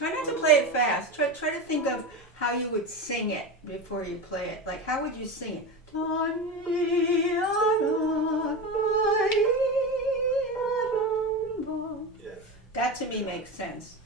Try not to play it fast. Try to think of how you would sing it before you play it. Like, how would you sing it? Yeah. That to me makes sense.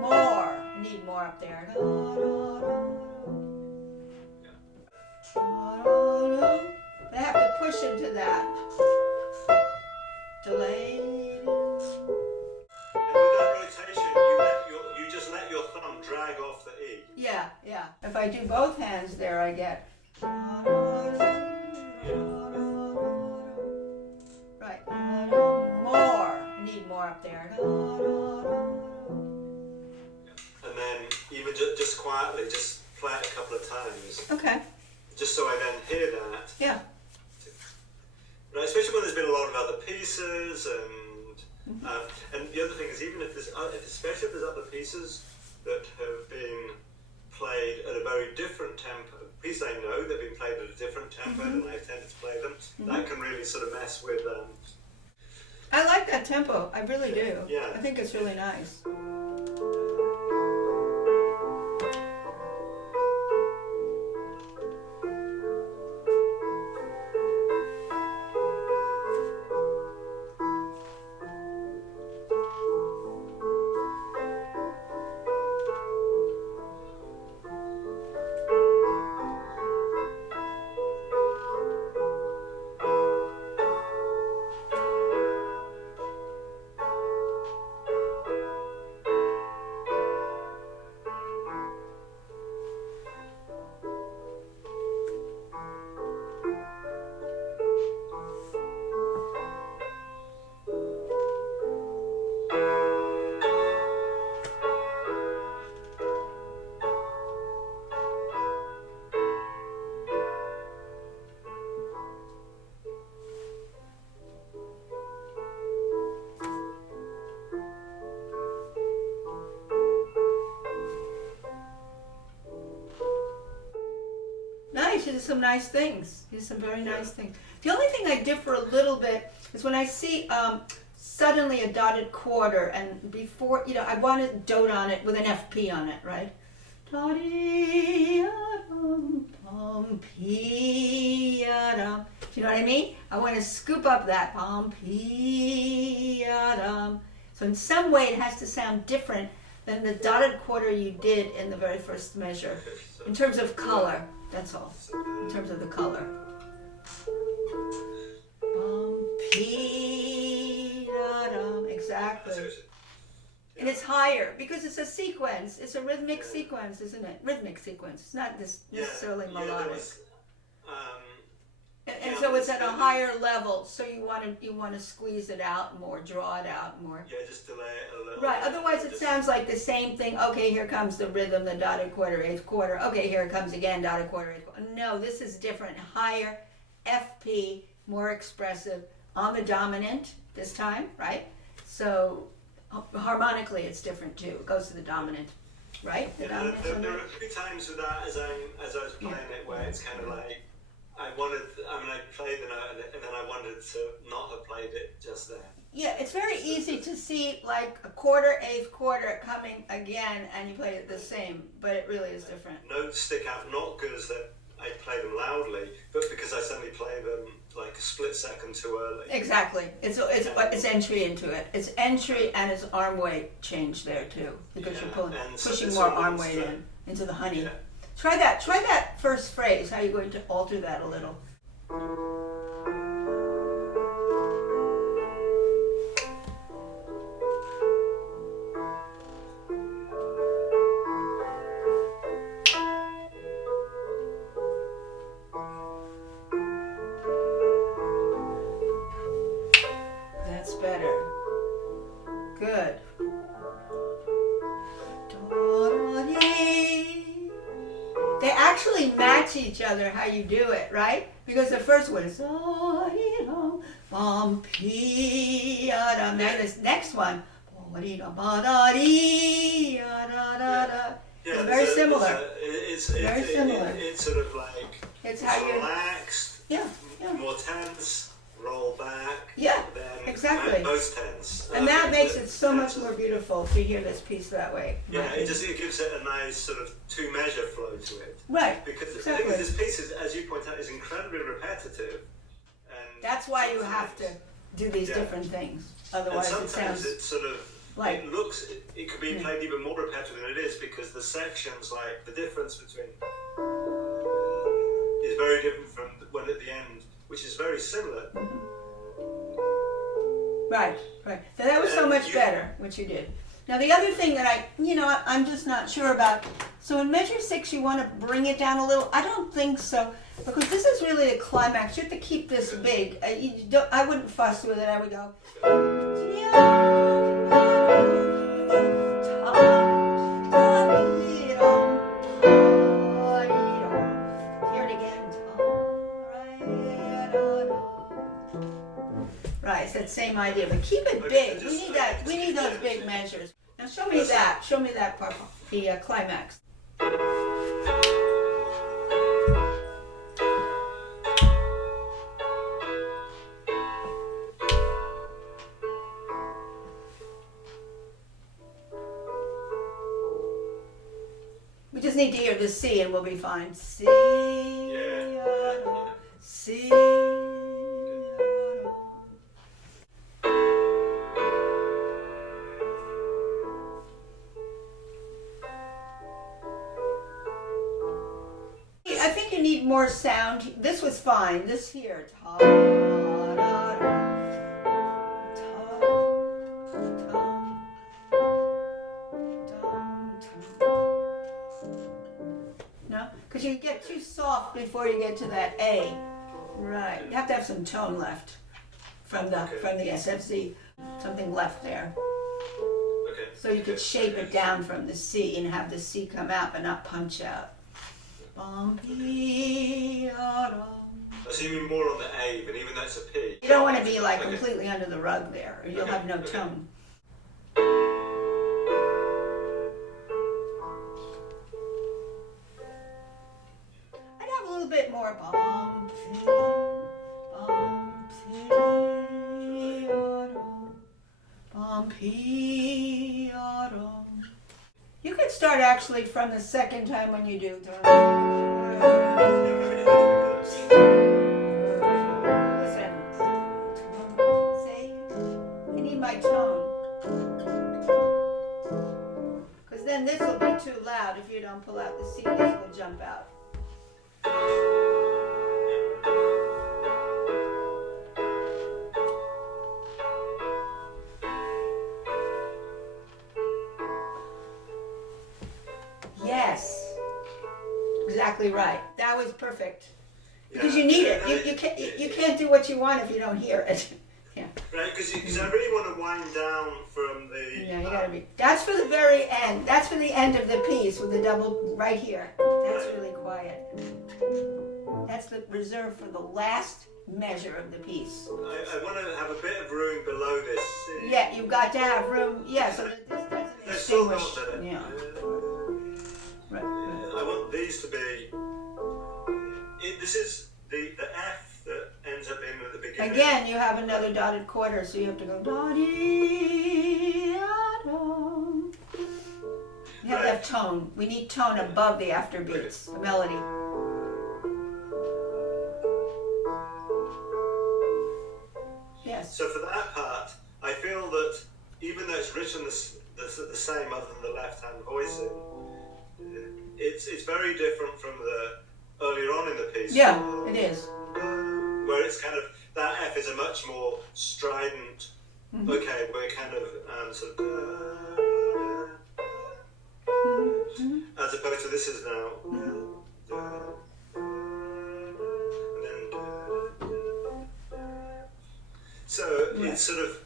More. I need more up there. I have to push into that. Delayed. And with that rotation, you just let your thumb drag off the E. Yeah, yeah. If I do both hands there, I get. Right. More. I need more up there. And then even just quietly, just play it a couple of times, Okay. just so I then hear that. Yeah. Right, especially when there's been a lot of other pieces, and the other thing is, even if there's, especially if there's other pieces that have been played at a very different tempo, pieces I know that have been played at a different tempo than I tended to play them, that can really sort of mess with. I like that tempo. I really do. Yeah. I think it's really nice. Nice, you did some nice things. You did some very nice things. The only thing I differ a little bit is when I see suddenly a dotted quarter, and before, I want to dote on it with an FP on it, right? Do you know what I mean? I want to scoop up that. So in some way it has to sound different than the dotted quarter you did in the very first measure. In terms of color, that's all. In terms of the color. Exactly. And it's higher because it's a sequence. It's a rhythmic sequence, isn't it? Rhythmic sequence. It's not necessarily melodic. And so it's at a higher level. So you want to squeeze it out more, draw it out more. Yeah, just delay it a little. Right. Otherwise, it sounds like the same thing. Okay, here comes the rhythm, the dotted quarter, eighth quarter. Okay, here it comes again, dotted quarter, eighth quarter. No, this is different. Higher, FP, more expressive on the dominant this time, right? So harmonically, it's different too. It goes to the dominant, right? The dominant. There are a few times with that as I was playing it where it's kind of like I played the note and then I wanted to not have played it just there. Yeah, it's very easy to see like a quarter, eighth quarter coming again, and you play it the same, but it really is different. Notes stick out not because that I play them loudly, but because I suddenly play them like a split second too early. Exactly. It's entry into it. It's entry and it's arm weight change there too, because you're pushing more arm weight into the honey. Yeah. Try that first phrase. How are you going to alter that a little? That's better. Good. They actually match each other how you do it, right? Because the first one is now this next one it's very similar. It's very similar. It's sort of like It's how you relaxed, more tense, roll back. Yeah, then exactly. Most tense. And that makes it so much more beautiful to hear this piece that way. Yeah, it gives it a nice sort of two-measure flow to it. Right. Because exactly. I think this piece is, as you point out, is incredibly repetitive. And that's why you have to do these different things. Otherwise, and it sometimes sounds it sort of like it could be played even more repetitive than it is because the sections, like the difference between, is very different from when at the end, which is very similar. Right. So that was so much better, what you did. Now the other thing that I'm just not sure about. So in measure 6, you want to bring it down a little. I don't think so, because this is really a climax. You have to keep this big. I wouldn't fuss with it. I would go. Hear it again. Right, it's that same idea, but keep it big. We need those big measures. Now show me that part, the climax. We just need to hear the C and we'll be fine. C, C. I think you need more sound. This was fine. This here. No? Because you get too soft before you get to that A. Right. You have to have some tone left from the SFC. Something left there. Okay. So you could shape it down from the C and have the C come out but not punch out. So you mean more on the A, but even though it's a P. You don't want to be like completely under the rug there, or you'll have no tone. I'd have a little bit more. You could start actually from the second time when you do. Listen. See? I need my tone. Because then this will be too loud if you don't pull out the C. This will jump out. Yes, exactly right. That was perfect. Because you need it. You can't do what you want if you don't hear it. Yeah. Right, because I really want to wind down from the. Yeah, you gotta be. That's for the very end. That's for the end of the piece with the double right here. That's really quiet. That's the reserve for the last measure of the piece. I want to have a bit of room below this. Yeah, you've got to have room. Yeah, so that this doesn't extinguish. Yeah. Right. I want these to be. This is the Again, you have another dotted quarter, so you have to go da-dee, da-dum. You have to have tone. We need tone above the afterbeats, the melody. Yes. So for that part, I feel that even though it's written the same other than the left-hand voicing, it's very different from the earlier on in the piece. Yeah, it is. Where it's kind of, that F is a much more strident, okay, we're kind of sort of, as opposed to this is now, and then, so it's sort of,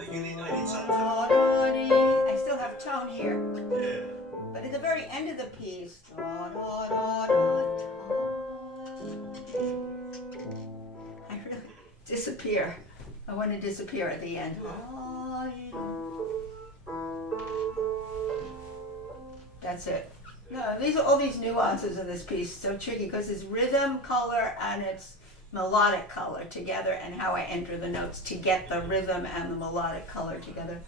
I need something. I still have tone here. Yeah. But at the very end of the piece, I really disappear. I want to disappear at the end. That's it. No, these are all these nuances in this piece. So tricky because it's rhythm, color, and it's melodic color together, and how I enter the notes to get the rhythm and the melodic color together.